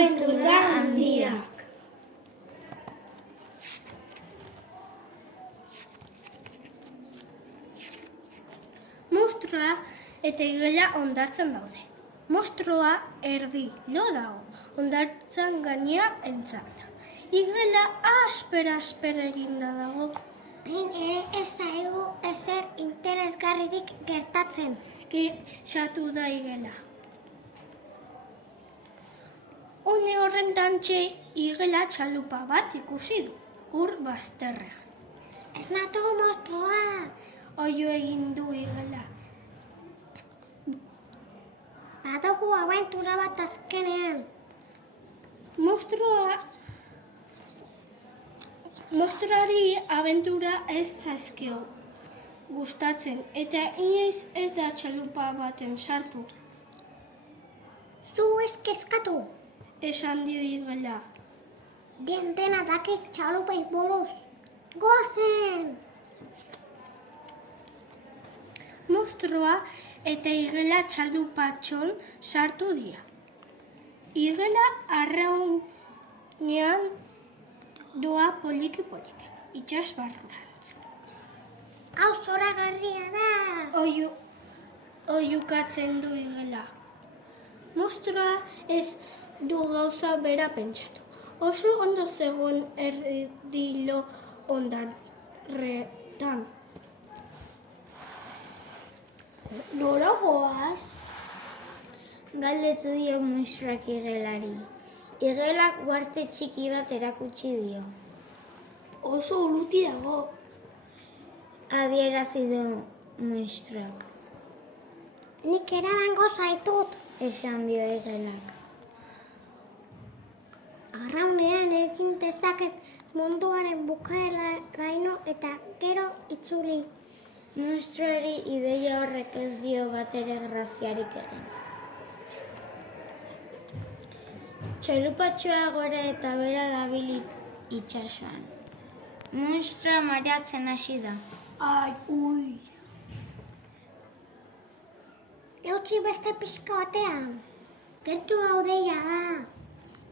abentura handiak. Monstrua eta igela hondartzan daude. Monstrua erdi lo dago, hondartzan gainea entzan. Igela asper eginda dago. Behin ere ez zaigu ezer interesgarririk gertatzen. Kexatu da igela. Une horren tantxe, igela txalupa bat ikusi du, ur bazterrean. Ez natugu monstrua! Oio egin du igela. Badugu abentura bat azkenean. Monstruari abentura ez zaizkio gustatzen eta inoiz ez da txalupa baten sartu. Zu ez kezkatu! Esan dio igela. Dena dakit txalupei buruz. Goazen! Monstrua eta igela txalupatxon sartu dira. Igela arraunean doa poliki, itxas barrurantz. Hau zoragarria da! Oiukatzen du igela. Monstrua ez du gauza bera pentsatu. Oso ondo zegoen erdilo hondarretan. Nora goaz? Galdetu dio monstruak igelari. Igelak uarte txiki bat erakutsi dio. Oso uluti dago. Adierazi du monstruak. Nik eramango zaitut. Esan dio igelak. Arraunean egin dezaket munduaren bukaeraraino eta gero itzuli. Monstruari ideia horrek ez dio batere graziarik egin. Txalupatxoa gora eta bera dabil itsasoan. Monstrua mareatzen hasi da. Ai, ui. Eutsi beste pixka batean. Gertu gaudeia da.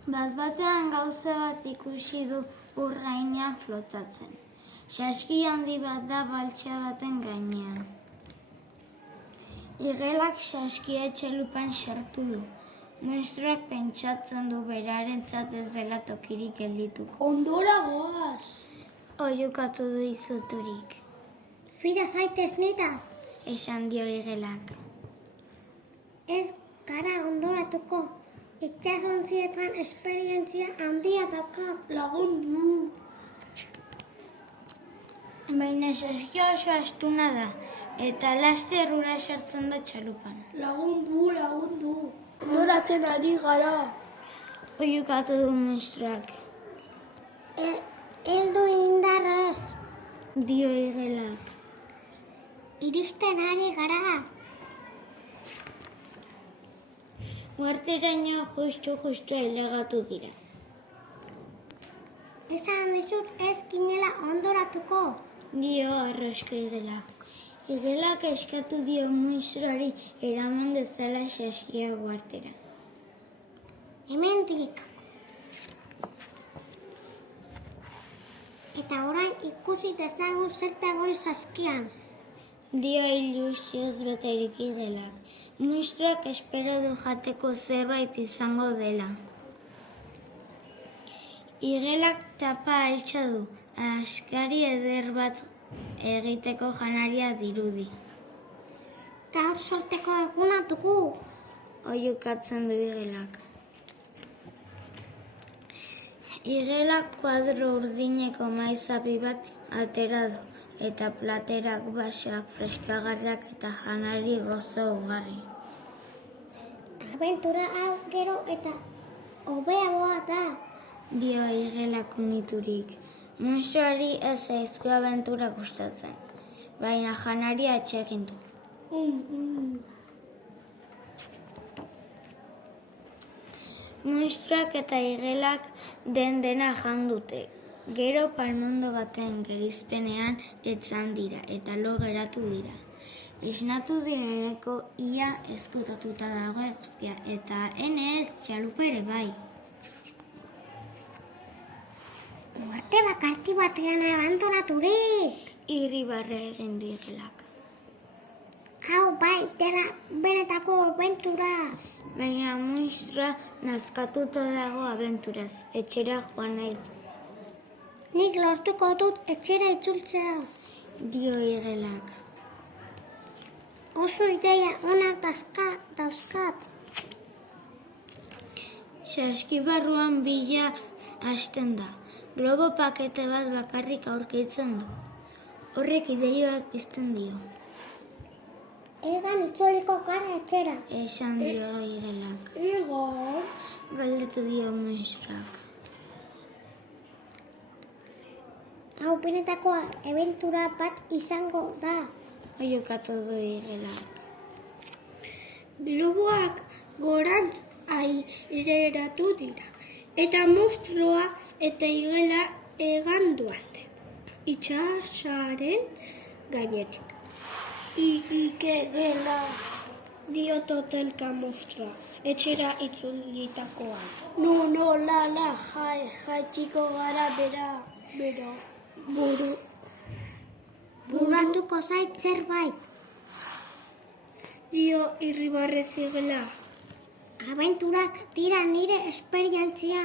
Bat-batean gauza bat ikusi du ur gainean flotatzen. Saski handi bat da baltsa baten gainean. Igelak saskia txalupan sartu du. Monstruak pentsatzen du berarentzat ez dela tokirik geldituko. Ondora goaz. Oiukatu du izuturik. Fida zaitez nitaz. Esan dio igelak. Ez gara ondoratuko. Itxasontzietan esperientzia handia daukat. Lagundu. Baina saskia oso astuna da, eta laster ura sartzen da txalupan. Lagundu. Ondoratzen ari gara. Oiukatu du monstruak. Heldu indarrez. Dio igelak. Iristen ari gara. Uarteraino justu ailegatu dira. Esan dizut ez ginela ondoratuko. Dio arrosko igelak. Igelak eskatu dio monstruari eraman dezala saskia uartera. Hemendik. Eta orain ikusi dezagun zertagoen saskian. Dio ilusioz beterik igelak. Monstruak espero du jateko zerbait izango dela. Igelak tapa altxa du, askari eder bat egiteko janaria dirudi. Gaur sorteko eguna dugu. Oiukatzen du igelak. Igelak kuadro urdineko maizapi bat atera du, eta platerak, basoak, freskagarrak eta janari gozo ugarri. Abentura hau gero eta hobeagoa da. Dio igelak uniturik. Monstruari ez zaizko abentura gustatzen, baina janari atsegin du. Monstruak eta igelak dena jan dute. Gero palmondo baten gerizpenean etzan dira eta lo geratu dira. Esnatu direneko ia ezkutatuta dago eguzkia eta enez txalupa ere bai. Muerte bakarti batean abandonaturik. Irribarre egin du igelak. Hau bai, dela benetako abentura. Baina munstroa nazkatuta dago abenturaz, etxera joan nahi du. Nik lortuko dut etxera itzultzea. Dio igelak. Oso ideia onak dauzkat. Saskibarruan bila hasten da. Globo pakete bat bakarrik aurkitzen du. Horrek ideioak pizten dio. Egan itzuliko gara etxera. Esan dio igelak. Egon. Galdetu dio munstroak. Hau benetako abentura bat izango da. Oiokatu du igelak. Globoak gorantz aireratu dira, eta monstrua eta igela egan duazte, itxasaren gainetik. Igela, dio totelka monstrua, etxera itzulitakoa. No, lala, jaitiko gara bera. Buratuko zait zerbait. Dio irribarrez igela. Abenturak dira nire esperientzia.